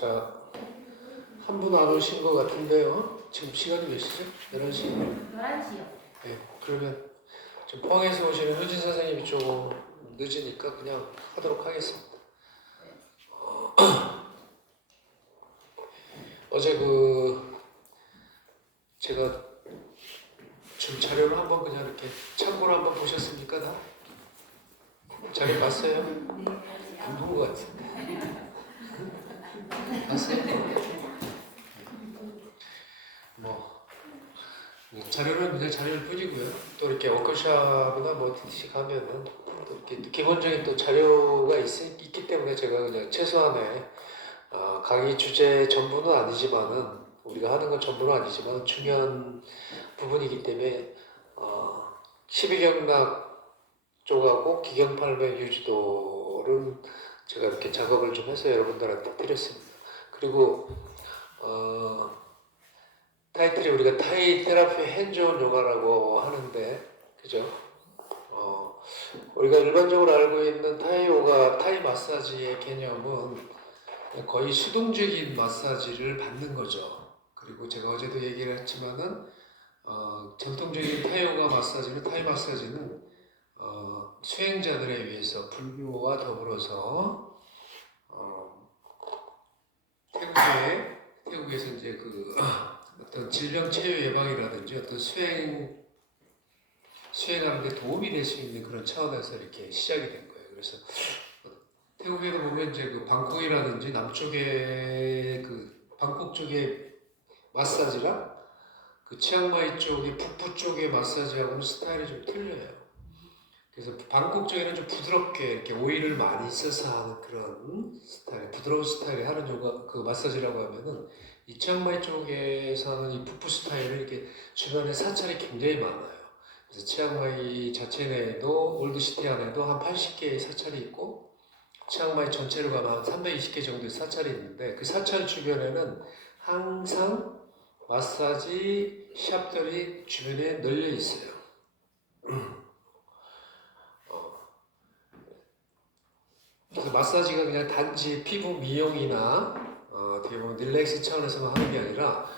자, 한 분 안 오신 것 같은데요. 지금 시간이 몇 시죠? 11시? 11시요. 네, 그러면 지금 포항에서 오시는 효진 선생님이 조금 늦으니까 그냥 하도록 하겠습니다. 어제 제가 준 자료를 한번 그냥 이렇게 참고로 한번 보셨습니까? 다? 자료 봤어요? 안 본 것 같은데. 봤어요? 자료는 그냥 자료일 뿐이고요. 또 이렇게 워크숍이나 뭐 TTC 가면은 또 이렇게 기본적인 또 자료가 있기 때문에 제가 그냥 최소한의 강의 주제 전부는 아니지만은 우리가 하는 건 전부는 아니지만 중요한 부분이기 때문에 12경락 쪽하고 기경팔매 유지도를 제가 이렇게 작업을 좀 해서 여러분들한테 드렸습니다. 그리고 타이틀이 우리가 타이 테라피 핸즈온 요가라고 하는데, 그죠? 우리가 일반적으로 알고 있는 타이 요가, 타이 마사지의 개념은 거의 수동적인 마사지를 받는 거죠. 그리고 제가 어제도 얘기를 했지만은 전통적인 타이 요가 마사지는 타이 마사지는 수행자들에 의해서 불교와 더불어서 태국에서 이제 어떤 질병 치유 예방이라든지 어떤 수행하는 데 도움이 될 수 있는 그런 차원에서 이렇게 시작이 된 거예요. 그래서 태국에도 보면 이제 방콕이라든지 남쪽의 방콕 쪽의 마사지랑 치앙마이 쪽의 북부 쪽의 마사지하고는 스타일이 좀 틀려요. 그래서 방콕 쪽에는 좀 부드럽게 이렇게 오일을 많이 써서 하는 그런 스타일, 부드러운 스타일의 하는 요가 마사지라고 하면은 이 치앙마이 쪽에서는 이 북부 스타일은 이렇게 주변에 사찰이 굉장히 많아요. 그래서 치앙마이 자체 내에도 올드시티 안에도 한 80개의 사찰이 있고 치앙마이 전체로 가면 한 320개 정도의 사찰이 있는데 그 사찰 주변에는 항상 마사지 샵들이 주변에 널려 있어요. 그래서 마사지가 그냥 단지 피부 미용이나 어떻게 보면 릴렉스 차원에서만 하는 게 아니라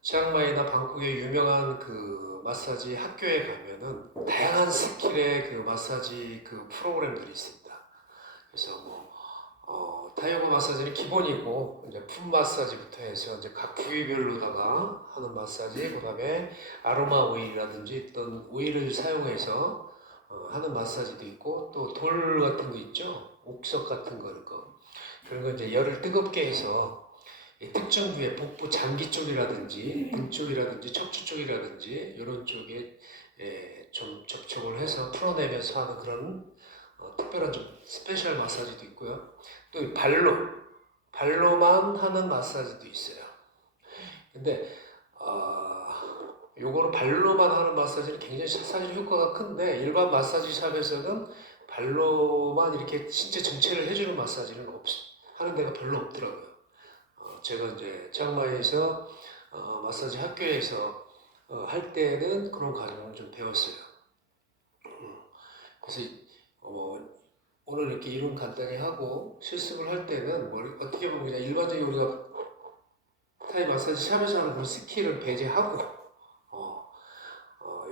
치앙마이나 방콕의 유명한 마사지 학교에 가면은 다양한 스킬의 마사지 프로그램들이 있습니다. 그래서 타이어가 마사지는 기본이고 이제 풋 마사지부터 해서 이제 각 부위별로다가 하는 마사지, 그다음에 아로마 오일이라든지 어떤 오일을 사용해서 하는 마사지도 있고 또 돌 같은 거 있죠, 옥석 같은 그런 거 이제 열을 뜨겁게 해서 특정 부위에 복부 장기 쪽이라든지 등 쪽이라든지 척추 쪽이라든지 이런 쪽에 좀 접촉을 해서 풀어내면서 하는 그런 특별한 좀 스페셜 마사지도 있고요. 또 발로만 하는 마사지도 있어요. 근데 요거는 발로만 하는 마사지는 굉장히 사실 효과가 큰데 일반 마사지 샵에서는 발로만 이렇게 신체 전체를 해주는 마사지는 하는 데가 별로 없더라고요. 제가 이제 치앙마이에서 마사지 학교에서 할 때는 그런 과정을 좀 배웠어요. 그래서 오늘 이렇게 이론 간단히 하고 실습을 할 때는 어떻게 보면 그냥 일반적인 우리가 타이 마사지 샵에서 하는 그런 스킬을 배제하고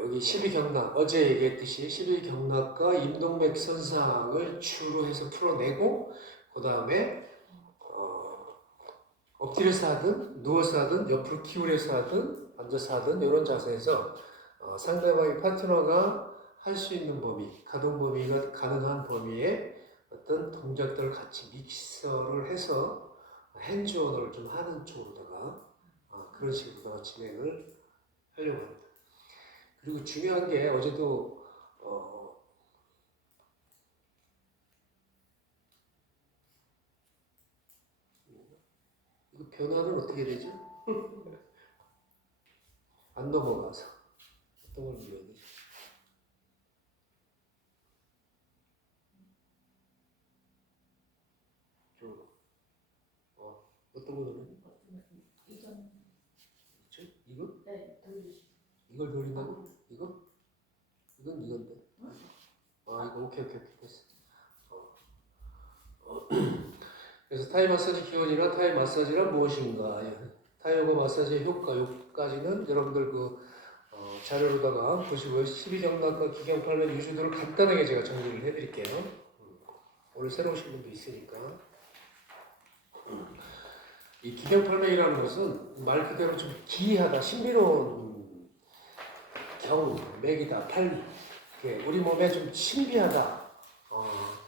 여기 12경락, 어제 얘기했듯이 12경락과 임동맥 선상을 주로 해서 풀어내고 그 다음에 엎드려서 하든 누워서 하든 옆으로 기울여서 하든 앉아서 하든 이런 자세에서 상대방의 파트너가 할 수 있는 범위, 가동 범위가 가능한 범위에 어떤 동작들을 같이 믹서를 해서 핸즈온을 좀 하는 쪽으로다가 그런 식으로다가 진행을 하려고 합니다. 그리고 중요한 게 어제도 이거 변화는 어떻게 되죠? 안 넘어가서 어떤 걸 눌러야 되지? 어떤 거 누르니? 이전. 이거? 네, 돌리시. 이걸 돌린다고? 이거? 이건 이건데. 이거 오케이 됐어. 그래서 그래서 타이 마사지 기원이나 타이 마사지란 무엇인가? 타이 요가 마사지의 효과, 요까지는 여러분들 자료로다가 보시고요. 12경락과 기경팔맥 유주들을 간단하게 제가 정리를 해드릴게요. 오늘 새로 오신 분도 있으니까. 이 기경팔맥이라는 것은 말 그대로 좀 기이하다, 신비로운 맥이다, 팔미. 우리 몸에 좀 신비하다.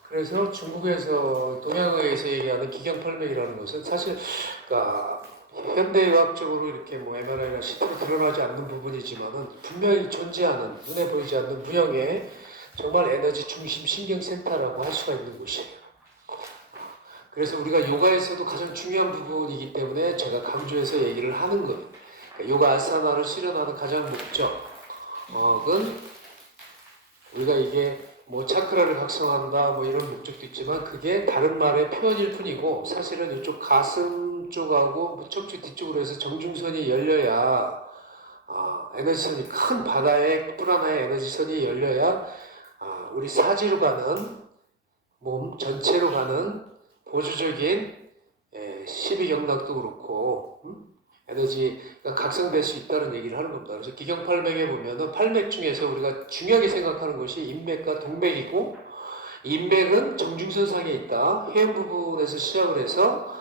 그래서 중국에서 동양어에서 얘기하는 기경팔맥이라는 것은 사실 그러니까 현대의학적으로 이렇게 MRI나 CT로 드러나지 않는 부분이지만은 분명히 존재하는 눈에 보이지 않는 무형의 정말 에너지 중심 신경센터라고 할 수가 있는 곳이에요. 그래서 우리가 요가에서도 가장 중요한 부분이기 때문에 제가 강조해서 얘기를 하는 거예요. 그러니까 요가 아사나를 수련하는 가장 목적은 우리가 이게 차크라를 각성한다 이런 목적도 있지만 그게 다른 말의 표현일 뿐이고 사실은 이쪽 가슴 쪽하고 척추 뒤쪽으로 해서 정중선이 열려야 에너지선이 큰 바다의 뿔 하나의 에너지선이 열려야 우리 사지로 가는 몸 전체로 가는 보조적인 12경락도 그렇고 에너지가 각성될 수 있다는 얘기를 하는 겁니다. 그래서 기경팔맥에 보면은 팔맥 중에서 우리가 중요하게 생각하는 것이 인맥과 동맥이고 인맥은 정중선상에 있다. 해음 부분에서 시작을 해서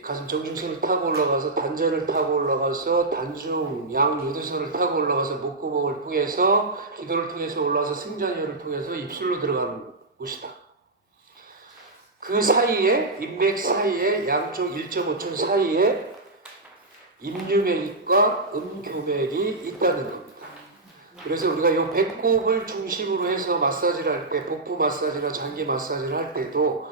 가슴 정중선을 타고 올라가서 단전을 타고 올라가서 단중 양요두선을 타고 올라가서 목구멍을 통해서 기도를 통해서 올라와서 승자니혈을 통해서 입술로 들어가는 곳이다. 그 사이에 인맥 사이에 양쪽 1.5촌 사이에 임류맥과 음교맥이 있다는 겁니다. 그래서 우리가 이 배꼽을 중심으로 해서 마사지를 할 때 복부 마사지나 장기 마사지를 할 때도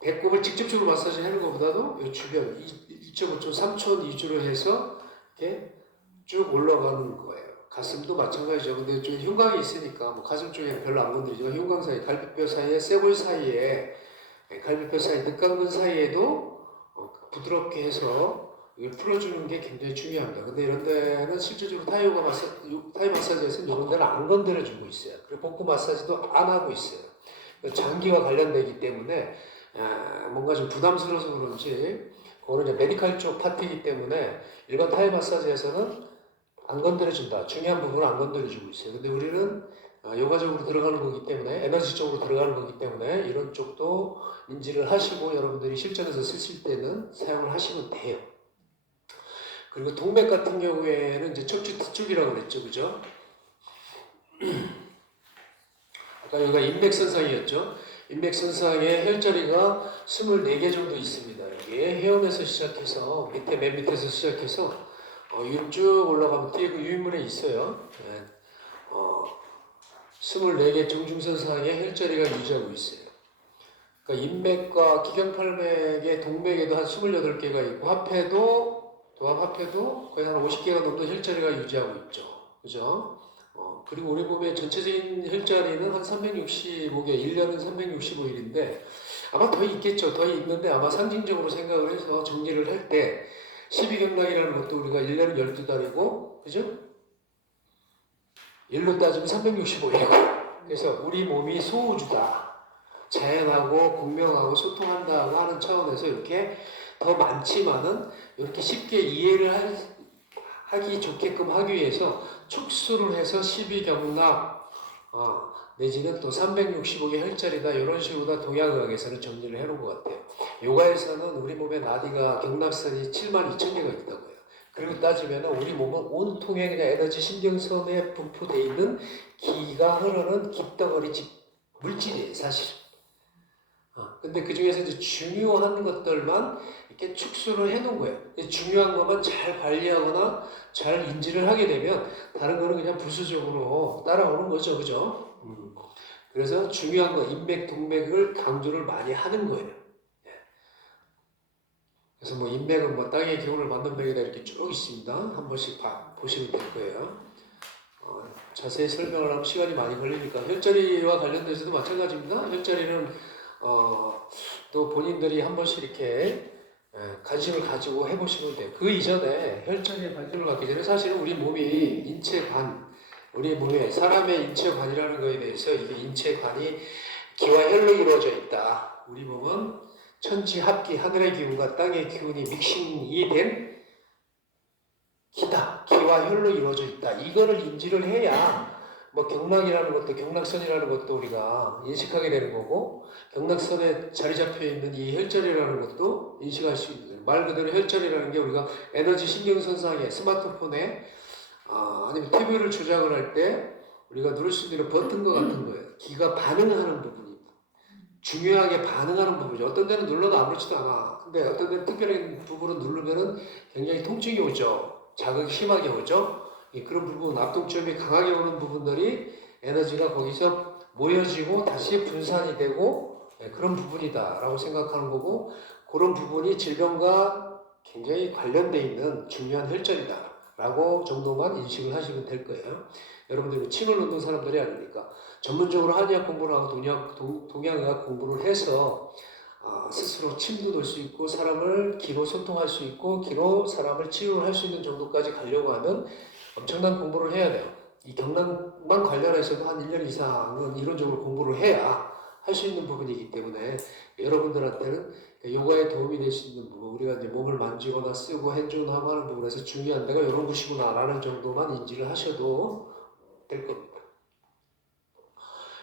배꼽을 직접적으로 마사지 하는 것보다도 이 주변 2.5촌, 3촌 위주로 해서 이렇게 쭉 올라가는 거예요. 가슴도 마찬가지죠. 근데 좀 흉곽이 있으니까 가슴 쪽에는 별로 안 건드리지만 흉곽 사이, 갈비뼈 사이에, 쇄골 사이에, 갈비뼈 사이, 늑강근 사이에도 부드럽게 해서 이걸 풀어주는 게 굉장히 중요합니다. 근데 이런 데는 실질적으로 타이 마사지에서는 이런 데는 안 건드려주고 있어요. 그리고 복부 마사지도 안 하고 있어요. 장기와 관련되기 때문에 뭔가 좀 부담스러워서 그런지 그거는 이제 메디칼 쪽 파트이기 때문에 일반 타이 마사지에서는 안 건드려준다. 중요한 부분은 안 건드려주고 있어요. 근데 우리는 요가적으로 들어가는 거기 때문에 에너지적으로 들어가는 거기 때문에 이런 쪽도 인지를 하시고 여러분들이 실전에서 쓰실 때는 사용을 하시면 돼요. 그리고 동맥 같은 경우에는 이제 척추 뒤쪽이라고 그랬죠. 그죠? 아까 여기가 인맥선상이었죠. 인맥선상에 혈자리가 24개 정도 있습니다. 여기에 회원에서 시작해서 맨 밑에서 시작해서 쭉 올라가면 뒤에 그 유인물에 있어요. 24개 정중선상에 혈자리가 유지하고 있어요. 그러니까 인맥과 기경팔맥의 동맥에도 한 28개가 있고 도합합해도 거의 한 50개가 넘는 혈자리가 유지하고 있죠. 그죠? 그리고 우리 몸의 전체적인 혈자리는 한 365개, 1년은 365일인데 아마 더 있겠죠. 더 있는데 아마 상징적으로 생각을 해서 정리를 할 때 12경락이라는 것도 우리가 1년은 12달이고 그죠? 일로 따지면 365일이고 그래서 우리 몸이 소우주다. 자연하고 공명하고 소통한다고 하는 차원에서 이렇게 더 많지만은 이렇게 쉽게 이해를 하기 좋게끔 하기 위해서 축수를 해서 12경락 내지는 또 365개 혈자리다 이런 식으로 다 동양의학에서는 정리를 해놓은 것 같아요. 요가에서는 우리 몸의 나디가 경락선이 72,000개가 있다고 해요. 그리고 따지면 우리 몸은 온통에 그냥 에너지 신경선에 분포되어 있는 기가 흐르는 깃덩어리 물질이에요 사실. 근데 그 중에서 이제 중요한 것들만 이렇게 축소를 해놓은 거예요. 중요한 것만 잘 관리하거나 잘 인지를 하게 되면 다른 거는 그냥 부수적으로 따라오는 거죠, 그죠? 그래서 중요한 거, 인맥, 동맥을 강조를 많이 하는 거예요. 그래서 인맥은 땅의 기운을 만든 맥에다 이렇게 쭉 있습니다. 한 번씩 보시면 될 거예요. 자세히 설명을 하면 시간이 많이 걸리니까 혈자리와 관련돼서도 마찬가지입니다. 혈자리는 또 본인들이 한 번씩 이렇게 관심을 가지고 해보시면 돼요. 그 이전에 혈자리에 관심을 갖기 전에 사실은 우리 몸이 인체관, 우리 몸에 사람의 인체관이라는 거에 대해서 이게 인체관이 기와 혈로 이루어져 있다. 우리 몸은 천지 합기, 하늘의 기운과 땅의 기운이 믹싱이 된 기다. 기와 혈로 이루어져 있다. 이거를 인지를 해야 뭐 경락이라는 것도 경락선이라는 것도 우리가 인식하게 되는 거고 경락선에 자리 잡혀 있는 이 혈전이라는 것도 인식할 수 있는 말 그대로 혈전이라는 게 우리가 에너지 신경선상에 스마트폰에 아니면 TV를 조작을 할 때 우리가 누를 수 있는 버튼과 같은 거예요. 기가 반응하는 부분입니다. 중요하게 반응하는 부분이죠. 어떤 데는 눌러도 아무렇지도 않아. 근데 어떤 데는 특별한 부분을 누르면은 굉장히 통증이 오죠. 자극이 심하게 오죠. 그런 부분, 압동점이 강하게 오는 부분들이 에너지가 거기서 모여지고 다시 분산이 되고 그런 부분이다라고 생각하는 거고 그런 부분이 질병과 굉장히 관련돼 있는 중요한 혈전이다라고 정도만 인식을 하시면 될 거예요. 여러분들이 침을 놓는 사람들이 아니니까 전문적으로 한의학 공부를 하고 동양의학 공부를 해서 스스로 침도 놓을 수 있고 사람을 기로 소통할 수 있고 기로 사람을 치유를 할 수 있는 정도까지 가려고 하면 엄청난 공부를 해야 돼요. 이 경락만 관련해서도 한 1년 이상은 이론적으로 공부를 해야 할 수 있는 부분이기 때문에 여러분들한테는 요가에 도움이 될 수 있는 부분, 우리가 이제 몸을 만지거나 쓰고 핸즈온하고 하는 부분에서 중요한 데가 이런 것이구나라는 정도만 인지를 하셔도 될 겁니다.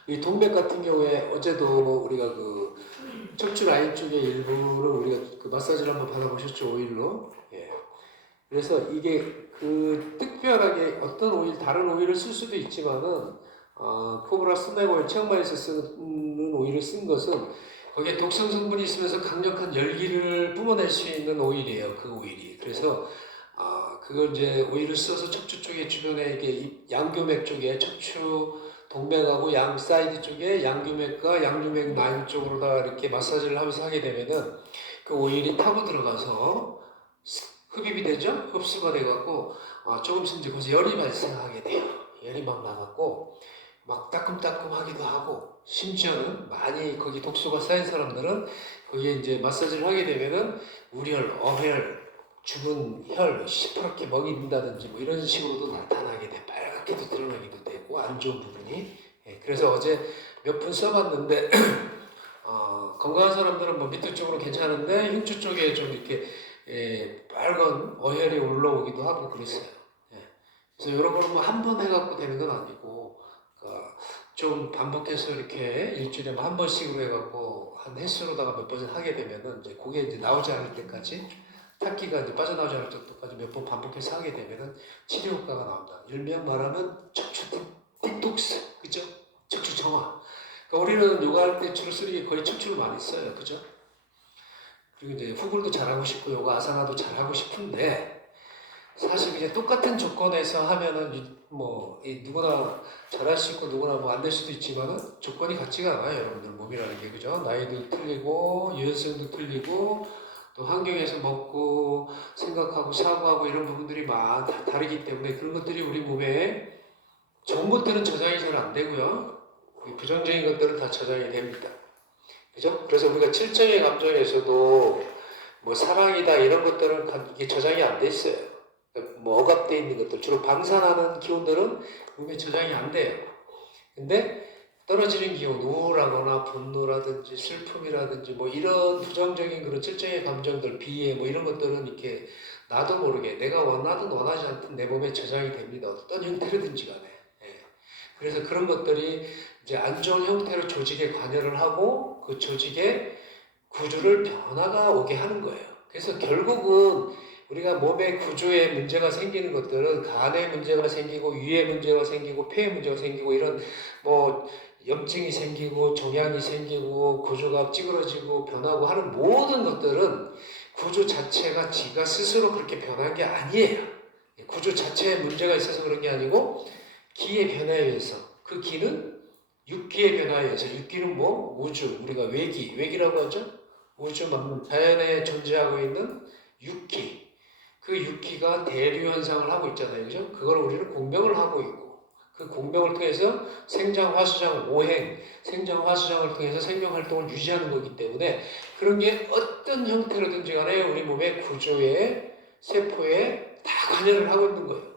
이 동맥 같은 경우에 어제도 우리가 그 척추 라인 쪽의 일부를 우리가 그 마사지를 한번 받아보셨죠, 오일로. 예. 그래서 이게 그 특별하게 어떤 오일, 다른 오일을 쓸 수도 있지만은 코브라 스낵 오일, 치앙마이에서 쓰는 오일을 쓴 것은 거기에 독성 성분이 있으면서 강력한 열기를 뿜어낼 수 있는 오일이에요, 그 오일이. 그래서 그걸 이제 오일을 써서 척추 쪽에 주변에 이게 양교맥 쪽에 척추 동맥하고 양 사이드 쪽에 양교맥과 양유맥 라인 쪽으로다 이렇게 마사지를 하면서 하게 되면은 그 오일이 타고 들어가서 흡입이 되죠? 흡수가 돼갖고 조금씩 이제 거기서 열이 발생하게 돼요. 열이 막 나갖고 막 따끔따끔하기도 하고 심지어는 많이 거기 독소가 쌓인 사람들은 거기에 이제 마사지를 하게 되면은 우열, 어혈, 죽은 혈 시퍼렇게 먹인다든지 뭐 이런 식으로도 나타나게 돼. 빨갛게도 드러나기도 되고 안 좋은 부분이. 그래서 어제 몇 분 써봤는데 건강한 사람들은 뭐 밑에 쪽으로 괜찮은데 흉추 쪽에 좀 이렇게 빨간 어혈이 올라오기도 하고 그랬어요. 그래서 여러 번은 뭐 한 번 해갖고 되는 건 아니고 좀 반복해서 이렇게 일주일에 한 번씩으로 해갖고 한 횟수로다가 몇 번을 하게 되면은 이제 그게 이제 나오지 않을 때까지 탁기가 이제 빠져나오지 않을 정도까지 몇 번 반복해서 하게 되면은 치료 효과가 나온다. 일명 말하면 척추 디톡스, 그죠? 척추 정화. 그러니까 우리는 요가할 때 주로 쓰는 게 거의 척추를 많이 써요, 그죠? 그리고 이제 후굴도 잘하고 싶고 요가 아사나도 잘하고 싶은데 사실 그냥 똑같은 조건에서 하면은 뭐 누구나 잘할 수 있고 누구나 뭐 안 될 수도 있지만은 조건이 같지가 않아요, 여러분들 몸이라는 게, 그죠? 나이도 틀리고 유연성도 틀리고 또 환경에서 먹고 생각하고 사고하고 이런 부분들이 다 다르기 때문에 그런 것들이 우리 몸에 좋은 것들은 저장이 잘 안 되고요. 부정적인 것들은 다 저장이 됩니다. 그죠? 그래서 우리가 칠정의 감정에서도 뭐 사랑이다 이런 것들은 이게 저장이 안 돼 있어요. 뭐 억압되어 있는 것들, 주로 방산하는 기운들은 몸에 저장이 안 돼요. 근데 떨어지는 기운, 우울하거나 분노라든지 슬픔이라든지 뭐 이런 부정적인 그런 칠정의 감정들, 비애 뭐 이런 것들은 이렇게 나도 모르게 내가 원하든 원하지 않든 내 몸에 저장이 됩니다. 어떤 형태로든지 간에. 그래서 그런 것들이 이제 안 좋은 형태로 조직에 관여를 하고 그 조직의 구조를 변화가 오게 하는 거예요. 그래서 결국은 우리가 몸의 구조에 문제가 생기는 것들은 간에 문제가 생기고 위에 문제가 생기고 폐에 문제가 생기고 이런 뭐 염증이 생기고 종양이 생기고 구조가 찌그러지고 변하고 하는 모든 것들은 구조 자체가 지가 스스로 그렇게 변한 게 아니에요. 구조 자체에 문제가 있어서 그런 게 아니고 기의 변화에 의해서, 그 기는 육기의 변화에 의해서, 육기는 뭐? 우주, 우리가 외기라고 하죠? 우주 만물, 자연에 존재하고 있는 육기. 그 육기가 대류 현상을 하고 있잖아요. 그죠? 그걸 우리는 공명을 하고 있고, 그 공명을 통해서 생장, 화수장, 오행, 생장, 화수장을 통해서 생명 활동을 유지하는 거기 때문에 그런 게 어떤 형태로든지 간에 우리 몸의 구조에, 세포에 다 관여를 하고 있는 거예요.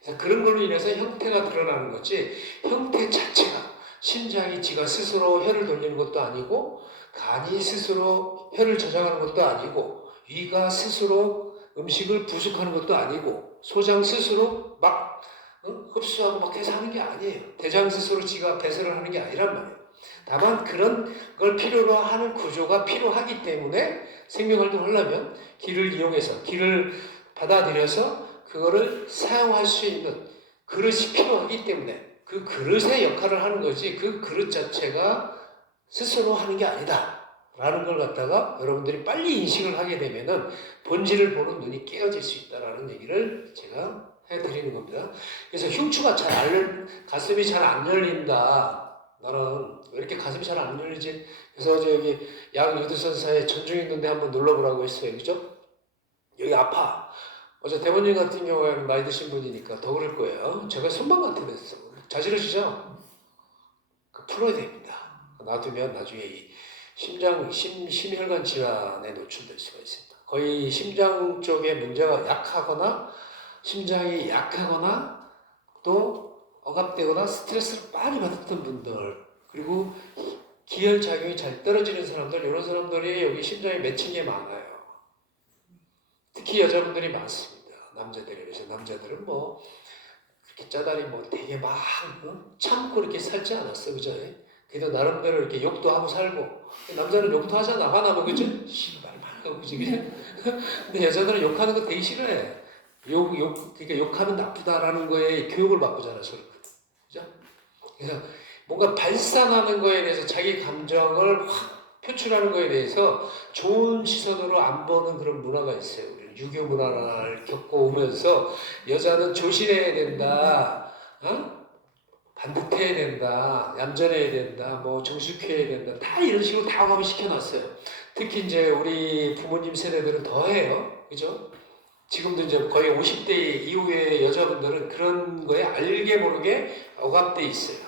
그래서 그런 걸로 인해서 형태가 드러나는 거지, 형태 자체가 심장이 지가 스스로 혈을 돌리는 것도 아니고 간이 스스로 혈을 저장하는 것도 아니고 위가 스스로 음식을 부식하는 것도 아니고 소장 스스로 막 흡수하고 막 해서 하는 게 아니에요. 대장 스스로 지가 배설을 하는 게 아니란 말이에요. 다만 그런 걸 필요로 하는 구조가 필요하기 때문에 생명활동을 하려면 기를 이용해서 기를 받아들여서 그거를 사용할 수 있는 그릇이 필요하기 때문에 그 그릇의 역할을 하는 거지 그 그릇 자체가 스스로 하는 게 아니다 라는 걸 갖다가 여러분들이 빨리 인식을 하게 되면은 본질을 보는 눈이 깨어질 수 있다라는 얘기를 제가 해드리는 겁니다. 그래서 흉추가 가슴이 잘 안 열린다. 나는 왜 이렇게 가슴이 잘 안 열리지? 그래서 저기 양유두선사에 전중 있는데 한번 눌러보라고 했어요. 그죠? 여기 아파. 어제 대본님 같은 경우에는 나이 드신 분이니까 더 그럴 거예요. 제가 손만 같아 됐어. 자지러지죠? 풀어야 됩니다. 놔두면 나중에 이 심혈관 질환에 노출될 수가 있습니다. 거의 심장 쪽에 문제가 약하거나 심장이 약하거나 또 억압되거나 스트레스를 많이 받았던 분들 그리고 기혈작용이 잘 떨어지는 사람들 이런 사람들이 여기 심장에 맺힌 게 많아요. 특히 여자분들이 많습니다. 남자들에 비해서 남자들은 뭐 그렇게 짜다리 뭐 되게 막 참고 이렇게 살지 않았어, 그죠? 그래도 나름대로 이렇게 욕도 하고 살고 남자는 욕도 하잖아, 화나면 그죠? 씨발 말고 그지, 그죠? 근데 여자들은 욕하는 거 되게 싫어해. 그러니까 욕하면 나쁘다라는 거에 교육을 받고 자라서 그죠? 그래서 뭔가 발산하는 거에 대해서 자기 감정을 확 표출하는 거에 대해서 좋은 시선으로 안 보는 그런 문화가 있어요. 우리는 유교 문화를 겪어오면서 여자는 조신해야 된다, 반듯해야 된다, 얌전해야 된다, 뭐 정숙해야 된다, 다 이런 식으로 다 가면 시켜놨어요. 특히 이제 우리 부모님 세대들은 더 해요, 그죠? 지금도 이제 거의 50대 이후의 여자분들은 그런 거에 알게 모르게 억압돼 있어요.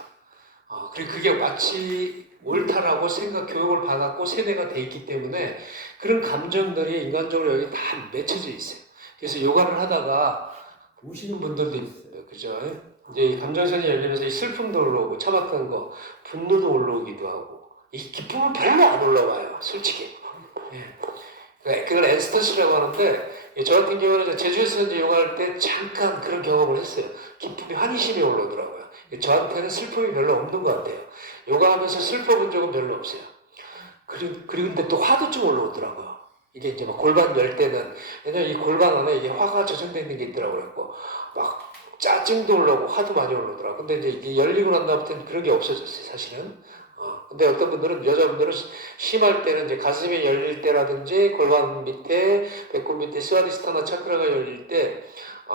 그리고 그게 마치 옳다라고 교육을 받았고 세대가 돼 있기 때문에 그런 감정들이 인간적으로 여기 다 맺혀져 있어요. 그래서 요가를 하다가 우시는 분들도 있어요. 그죠? 이제 감정선이 열리면서 이 슬픔도 올라오고 참았던 거, 분노도 올라오기도 하고 이 기쁨은 별로 안 올라와요. 솔직히. 예. 그걸 엔스터시라고 하는데 저 같은 경우는 제주에서 이제 요가할 때 잠깐 그런 경험을 했어요. 기쁨이 환희심이 올라오더라고요. 저한테는 슬픔이 별로 없는 것 같아요. 요가하면서 슬퍼본 적은 별로 없어요. 그리고 근데 또 화도 좀 올라오더라고요. 이게 이제 막 골반 열 때는 왜냐면 이 골반 안에 이게 화가 저장되어 있는 게 있더라고요. 그래갖고 막 짜증도 올라오고 화도 많이 올라오더라고요. 근데 이제 이게 열리고 난 다음부터는 그런 게 없어졌어요. 사실은. 근데 어떤 분들은 여자분들은 심할 때는 이제 가슴이 열릴 때라든지 골반 밑에 배꼽 밑에 스와디스타나 차크라가 열릴 때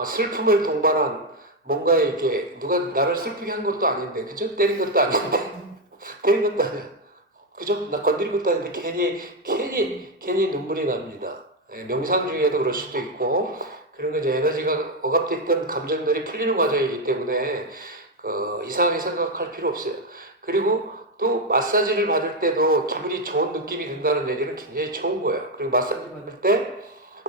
슬픔을 동반한 뭔가 이렇게 누가 나를 슬프게 한 것도 아닌데 그죠? 때린 것도 아닌데 때린 것도 아니야. 그죠? 나 건드린 것도 아닌데 괜히 눈물이 납니다. 명상 중에도 그럴 수도 있고 그런 거 이제 에너지가 억압됐던 감정들이 풀리는 과정이기 때문에 이상하게 생각할 필요 없어요. 그리고 또 마사지를 받을 때도 기분이 좋은 느낌이 든다는 얘기는 굉장히 좋은 거예요. 그리고 마사지 받을 때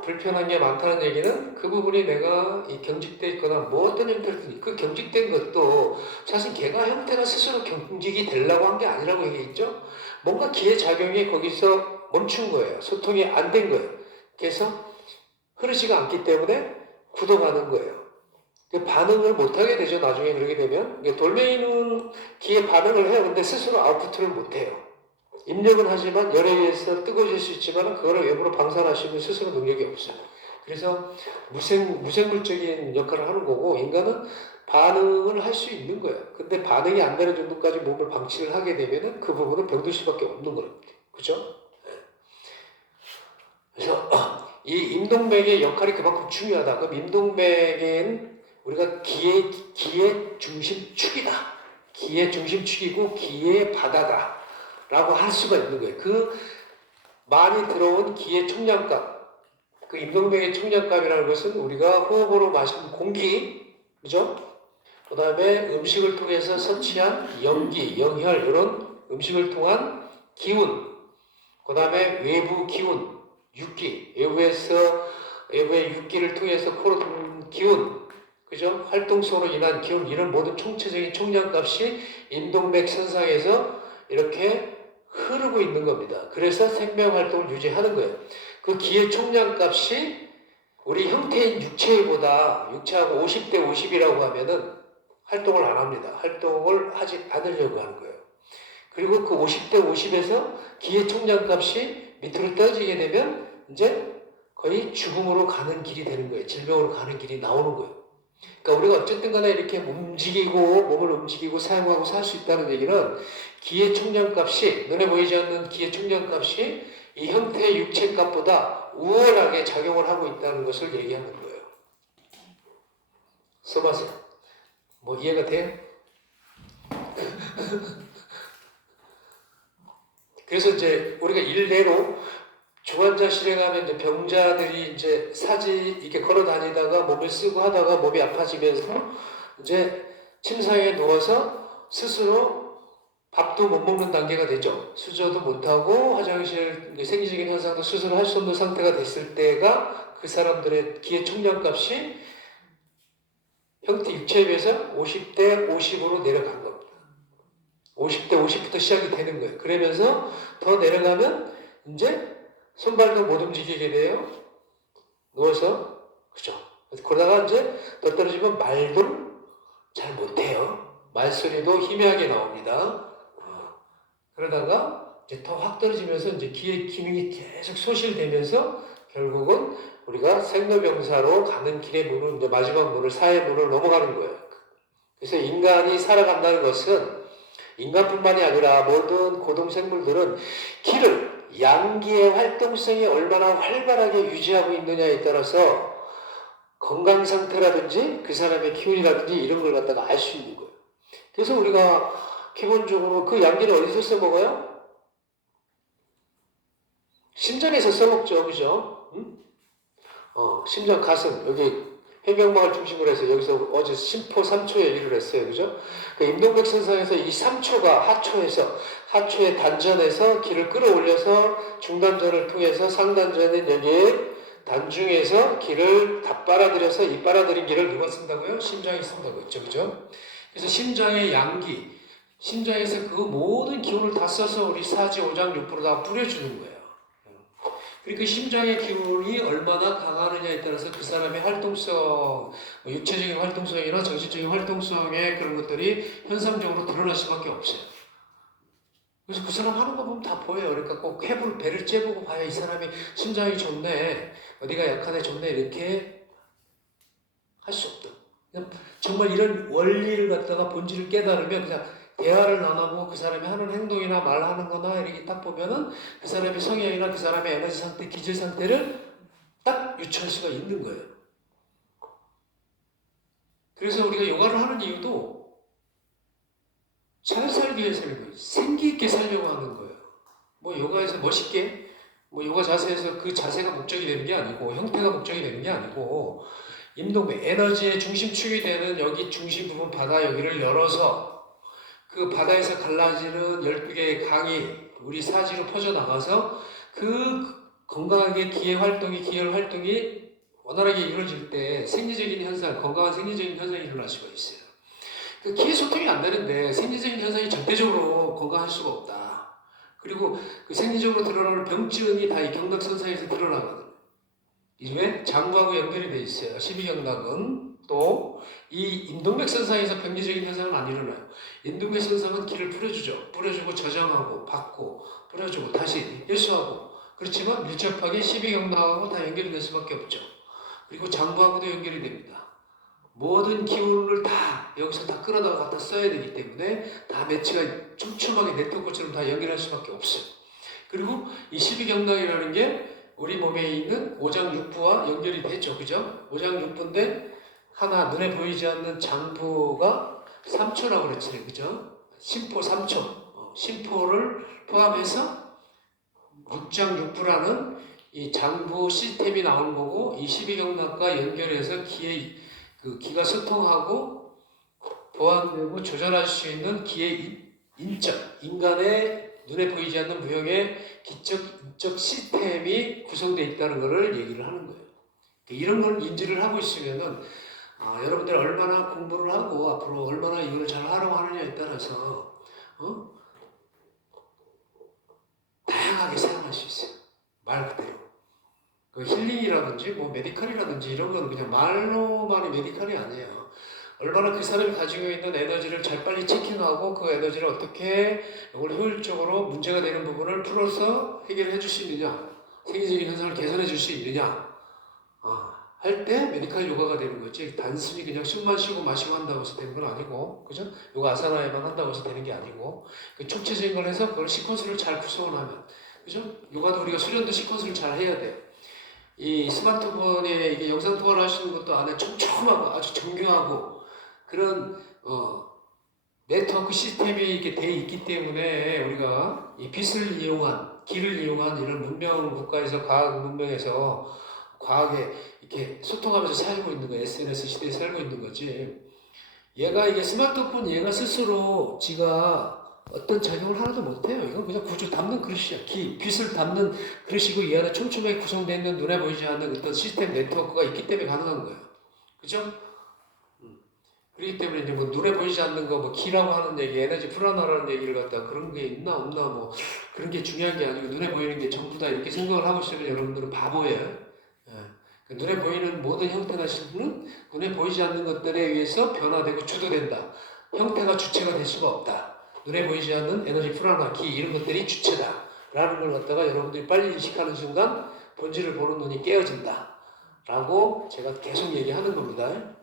불편한 게 많다는 얘기는 그 부분이 내가 경직돼 있거나 뭐 어떤 형태로든 그 경직된 것도 사실 걔가 형태가 스스로 경직이 되려고 한 게 아니라고 얘기했죠. 뭔가 기의 작용이 거기서 멈춘 거예요. 소통이 안 된 거예요. 그래서 흐르지가 않기 때문에 굳어가는 거예요. 반응을 못하게 되죠. 나중에 그러게 되면 돌멩이는 기에 반응을 해요. 근데 스스로 아웃풋을 못해요. 입력은 하지만 열에 의해서 뜨거워질 수 있지만 그거를 외부로 방사하시면 스스로 능력이 없어요. 그래서 무생물적인 역할을 하는 거고 인간은 반응을 할 수 있는 거예요. 근데 반응이 안 되는 정도까지 몸을 방치를 하게 되면은 그 부분은 병들 수밖에 없는 겁니다. 그죠? 그래서 이 임동맥의 역할이 그만큼 중요하다. 그럼 임동맥은 우리가 기의 중심축이다. 기의 중심축이고 기의 바다다. 라고 할 수가 있는 거예요. 그 많이 들어온 기의 총량값, 그 임동맥의 총량값이라는 것은 우리가 호흡으로 마시는 공기, 그죠? 그 다음에 음식을 통해서 섭취한 연기, 영혈, 이런 음식을 통한 기운, 그 다음에 외부 기운, 육기, 외부의 육기를 통해서 코로 들어오는 기운, 그죠? 활동성으로 인한 기운, 이런 모든 총체적인 총량값이 임동맥 선상에서 이렇게 흐르고 있는 겁니다. 그래서 생명 활동을 유지하는 거예요. 그 기의 총량값이 우리 형태인 육체보다 육체하고 50대 50이라고 하면은 활동을 안 합니다. 활동을 하지 않으려고 하는 거예요. 그리고 그 50대 50에서 기의 총량값이 밑으로 떨어지게 되면 이제 거의 죽음으로 가는 길이 되는 거예요. 질병으로 가는 길이 나오는 거예요. 그러니까 우리가 어쨌든 간에 이렇게 움직이고 몸을 움직이고 사용하고 살 수 있다는 얘기는 기의 총량값이 눈에 보이지 않는 기의 총량값이 이 형태의 육체값보다 우월하게 작용을 하고 있다는 것을 얘기하는 거예요. 써봐세요. 뭐 이해가 돼요? 그래서 이제 우리가 일례로 중환자실에 가면 이제 병자들이 이제 이렇게 걸어 다니다가 몸을 쓰고 하다가 몸이 아파지면서 이제 침상에 누워서 스스로 밥도 못 먹는 단계가 되죠. 수저도 못하고 화장실 생리적인 현상도 스스로 할 수 없는 상태가 됐을 때가 그 사람들의 기의 총량값이 형태 육체에 비해서 50대 50으로 내려간 겁니다. 50대 50부터 시작이 되는 거예요. 그러면서 더 내려가면 이제 손발도 못 움직이게 돼요. 누워서. 그죠? 그러다가 이제 더 떨어지면 말도 잘 못해요. 말소리도 희미하게 나옵니다. 그러다가 이제 더 확 떨어지면서 이제 기의 기능이 계속 소실되면서 결국은 우리가 생로병사로 가는 길의 문을, 이제 마지막 문을, 사회 문을 넘어가는 거예요. 그래서 인간이 살아간다는 것은 인간뿐만이 아니라 모든 고동생물들은 기를 양기의 활동성이 얼마나 활발하게 유지하고 있느냐에 따라서 건강 상태라든지 그 사람의 기운이라든지 이런 걸 갖다가 알 수 있는 거예요. 그래서 우리가 기본적으로 그 양기를 어디서 써먹어요? 심장에서 써먹죠. 그죠? 응? 심장, 가슴, 여기 횡격막을 중심으로 해서 여기서 어제 심포 3초 얘기를 했어요. 그죠? 그 임동맥선상에서 이 3초가 하초의 단전에서 기를 끌어올려서 중단전을 통해서 상단전인 여기에 단중에서 기를 다 빨아들여서 이 빨아들인 기를 누가 쓴다고요? 심장이 쓴다고 했죠. 그죠? 그래서 심장의 양기, 심장에서 그 모든 기운을 다 써서 우리 사지, 오장, 육부로 다 뿌려주는 거예요. 그러니까 심장의 기운이 얼마나 강하느냐에 따라서 그 사람의 활동성, 육체적인 활동성이나 정신적인 활동성의 그런 것들이 현상적으로 드러날 수밖에 없어요. 그래서 그 사람 하는 거 보면 다 보여요. 그러니까 꼭 배를 째보고 봐야 이 사람이 심장이 좋네, 어디가 약하네, 좋네, 이렇게 할 수 없다. 그냥 정말 이런 원리를 갖다가 본질을 깨달으면 그냥 대화를 나누고 그 사람이 하는 행동이나 말하는 거나 이렇게 딱 보면은 그 사람의 성향이나 그 사람의 에너지 상태, 기질 상태를 딱 유추할 수가 있는 거예요. 그래서 우리가 요가를 하는 이유도 잘 살기 위해서는 거예요. 생기 있게 살려고 하는 거예요. 뭐 요가에서 멋있게, 뭐 요가 자세에서 그 자세가 목적이 되는 게 아니고 형태가 목적이 되는 게 아니고 임동맥, 에너지의 중심축이 되는 여기 중심 부분 바다 여기를 열어서 그 바다에서 갈라지는 12개의 강이 우리 사지로 퍼져나가서 그 건강하게 기혈 활동이 원활하게 이루어질 때 생리적인 현상, 건강한 생리적인 현상이 일어날 수가 있어요. 그 기의 소통이 안 되는데 생리적인 현상이 절대적으로 건강할 수가 없다. 그리고 그 생리적으로 드러나는 병증이 다 이 경락선상에서 드러나거든요. 이중에 장부하고 연결이 돼 있어요. 12경락은 또 이 인동맥선상에서 병리적인 현상은 안 일어나요. 인동맥선상은 기를 뿌려주죠. 뿌려주고 저장하고 받고 뿌려주고 다시 회수하고, 그렇지만 밀접하게 12경락하고 다 연결이 될 수밖에 없죠. 그리고 장부하고도 연결이 됩니다. 모든 기운을 다 여기서 다 끌어다가 갖다 써야 되기 때문에 다 매치가 촘촘하게 네트워크처럼 다 연결할 수밖에 없어요. 그리고 이 12경락이라는 게 우리 몸에 있는 오장육부와 연결이 되죠. 그죠? 오장육부인데 하나 눈에 보이지 않는 장부가 3초라고 그랬잖아요. 그죠? 심포 3초. 심포를 포함해서 육장육부라는 이 장부 시스템이 나오는 거고, 이 12경락과 연결해서 기가 소통하고 보완되고 조절할 수 있는 기의 인간의 눈에 보이지 않는 무형의 기적 시스템이 구성되어 있다는 것을 얘기를 하는 거예요. 이런 걸 인지를 하고 있으면은 여러분들 얼마나 공부를 하고 앞으로 얼마나 이걸 잘 하려고 하느냐에 따라서 할 수 있어요. 말 그대로. 그 힐링이라든지 뭐 메디컬이라든지 이런 건 그냥 말로만의 메디컬이 아니에요. 얼마나 그 사람이 가지고 있는 에너지를 잘 빨리 체킹하고 그 에너지를 어떻게 이걸 효율적으로 문제가 되는 부분을 풀어서 해결해 줄 수 있느냐, 생리적인 현상을 개선해 줄 수 있느냐 할 때 메디컬 요가가 되는 거지. 단순히 그냥 숨만 쉬고 마시고 한다고 해서 되는 건 아니고, 그죠? 요가 아사나에만 한다고 해서 되는 게 아니고, 그 총체적인 걸 해서 그걸 시퀀스를 잘 구성을 하면, 그죠? 요가도 우리가 수련도 시퀀스를 잘 해야 돼요. 이 스마트폰에 이게 영상 통화를 하시는 것도 안에 촘촘하고 아주 정교하고 그런 네트워크 시스템이 이렇게 돼 있기 때문에 우리가 이 빛을 이용한, 길을 이용한 이런 문명 국가에서 과학 문명에서 과학에 이렇게 소통하면서 살고 있는 거, SNS 시대에 살고 있는 거지. 얘가 이게 스마트폰 얘가 스스로 지가 어떤 작용을 하나도 못해요. 이건 그냥 구조 담는 그릇이야. 빛을 담는 그릇이고 이 안에 촘촘하게 구성되어 있는 눈에 보이지 않는 어떤 시스템 네트워크가 있기 때문에 가능한 거예요. 그죠? 그렇기 때문에 이제 뭐 눈에 보이지 않는 거, 뭐 기라고 하는 얘기, 에너지 풀어나라는 얘기를 갖다 그런 게 있나 없나 뭐 그런 게 중요한 게 아니고 눈에 보이는 게 전부다 이렇게 생각을 하고 있으면 여러분들은 바보예요. 예. 그 눈에 보이는 모든 형태나 실물은 눈에 보이지 않는 것들에 의해서 변화되고 주도된다. 형태가 주체가 될 수가 없다. 눈에 보이지 않는 에너지 풀어나, 기 이런 것들이 주체다. 라는 걸 갖다가 여러분들이 빨리 인식하는 순간 본질을 보는 눈이 깨어진다. 라고 제가 계속 얘기하는 겁니다.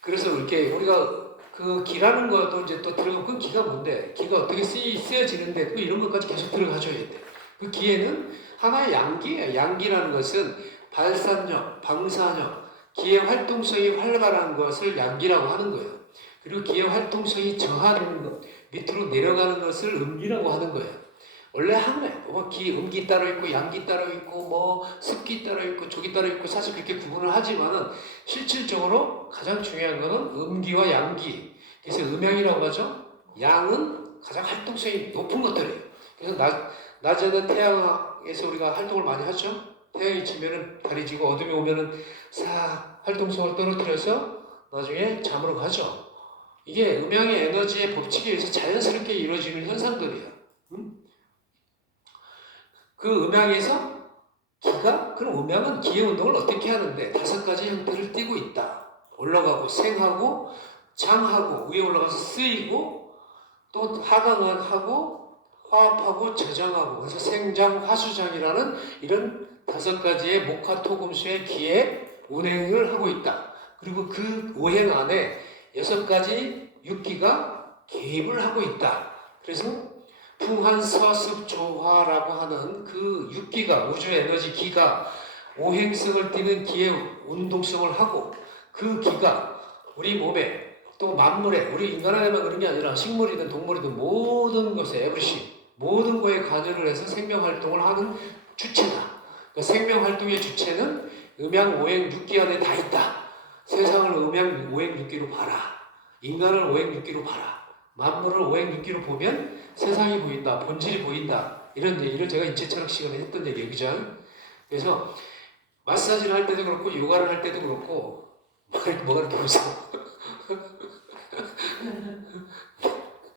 그래서 이렇게 우리가 그 기라는 것도 이제 또 들어가면 그 기가 뭔데? 기가 어떻게 쓰여지는데 그 이런 것까지 계속 들어가줘야 돼. 그 기에는 하나의 양기예요. 양기라는 것은 발산력, 방사력, 기의 활동성이 활발한 것을 양기라고 하는 거예요. 그리고 기의 활동성이 저하되는 것, 밑으로 내려가는 것을 음기라고 하는 거예요. 원래 하나예요. 뭐 음기 따로 있고 양기 따로 있고 뭐 습기 따로 있고 조기 따로 있고 사실 그렇게 구분을 하지만은 실질적으로 가장 중요한 거는 음기와 양기. 그래서 음양이라고 하죠. 양은 가장 활동성이 높은 것들이에요. 그래서 낮에는 태양에서 우리가 활동을 많이 하죠. 태양이 지면은 달이 지고 어둠이 오면은 싹 활동성을 떨어뜨려서 나중에 잠으로 가죠. 이게 음양의 에너지의 법칙에 의해서 자연스럽게 이루어지는 현상들이에요. 그 음양에서 기가, 그럼 음양은 기의 운동을 어떻게 하는데 5가지 형태를 띠고 있다. 올라가고 생하고 장하고 위에 올라가서 쓰이고 또 하강하고 화합하고 저장하고 그래서 생장 화수장이라는 이런 5가지의 목화토금수의 기의 운행을 하고 있다. 그리고 그 오행 안에 6가지 육기가 개입을 하고 있다. 그래서 풍한서습조화라고 하는 그 육기가 우주 에너지 기가 오행성을 띠는 기의 운동성을 하고 그 기가 우리 몸에 또 만물에 우리 인간 안에만 그런 게 아니라 식물이든 동물이든 모든 것에 에브리시 모든 거에 관여를 해서 생명활동을 하는 주체다. 그러니까 생명활동의 주체는 음양 오행 육기 안에 다 있다. 세상을 음양 오행 육기로 봐라. 인간을 오행 육기로 봐라. 만물을 오행 육기로 보면 세상이 보인다, 본질이 보인다. 이런 얘기를 제가 인체철학 시간에 했던 얘기예요. 그죠? 그래서 마사지를 할 때도 그렇고 요가를 할 때도 그렇고 뭐가 이렇게 무서워.